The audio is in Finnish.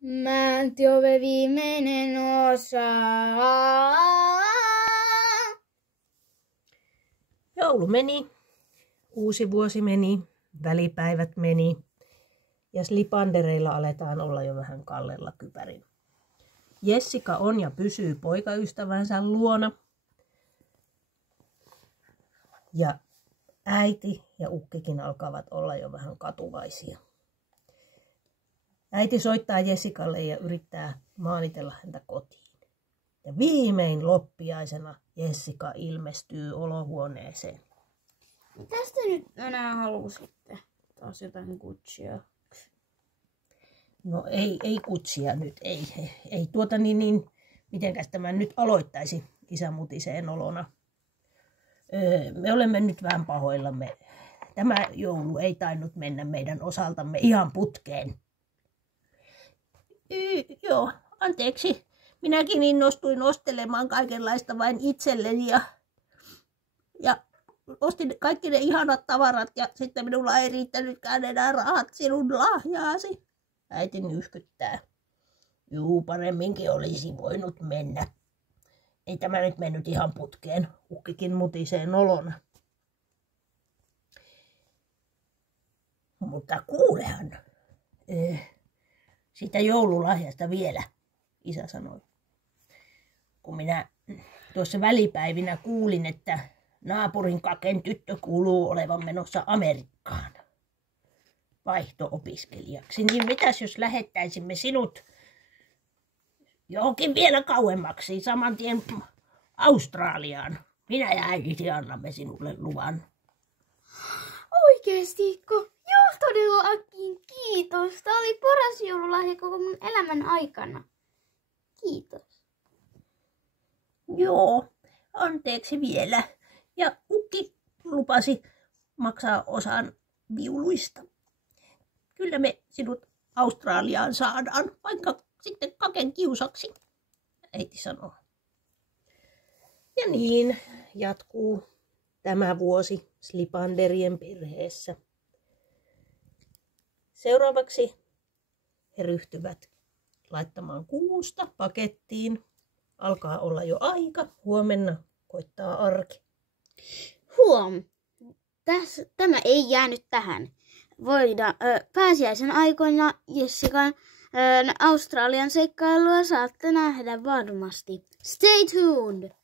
Mäntyove viimeinen osa. Joulu meni, uusi vuosi meni, välipäivät meni ja slipandereilla aletaan olla jo vähän kallella kypärin. Jessica on ja pysyy poikaystävänsä luona. Ja äiti ja ukkikin alkavat olla jo vähän katuvaisia. Äiti soittaa Jessicalle ja yrittää maanitella häntä kotiin. Ja viimein loppiaisena Jessica ilmestyy olohuoneeseen. Mitäs te nyt enää halusitte? Taas jotain kutsia. No ei kutsia nyt, ei mitenkäs tämä nyt aloittaisi isämutiseen olona. Me olemme nyt vähän pahoillamme. Tämä joulu ei tainnut mennä meidän osaltamme ihan putkeen. Joo, anteeksi. Minäkin innostuin ostelemaan kaikenlaista vain itselleni ja ostin kaikki ne ihanat tavarat ja sitten minulla ei riittänytkään enää rahat sinun lahjaasi. Äiti nyskyttää. Juu, paremminkin olisi voinut mennä. Ei tämä nyt mennyt ihan putkeen, ukkikin mutiseen olona. Mutta kuulehan, sitä joululahjasta vielä, isä sanoi. Kun minä tuossa välipäivinä kuulin, että naapurin kaken tyttö kuuluu olevan menossa Amerikkaan vaihto-opiskelijaksi, niin mitäs jos lähettäisimme sinut johonkin vielä kauemmaksi, saman tien Australiaan. Minä ja äitisi annamme sinulle luvan. Oikeestiiko? Joo, todellakin. Kiitos. Tämä oli paras joululahja koko mun elämän aikana. Kiitos. Joo, anteeksi vielä. Ja ukki lupasi maksaa osan viuluista. Kyllä me sinut Australiaan saadaan, vaikka sitten kaken kiusaksi, äiti sanoo. Ja niin jatkuu tämä vuosi Slipanderien perheessä. Seuraavaksi he ryhtyvät laittamaan kuusta pakettiin. Alkaa olla jo aika. Huomenna koittaa arki. Tämä ei jäänyt tähän. Pääsiäisen aikoina Jessican Australian seikkailua saatte nähdä varmasti. Stay tuned!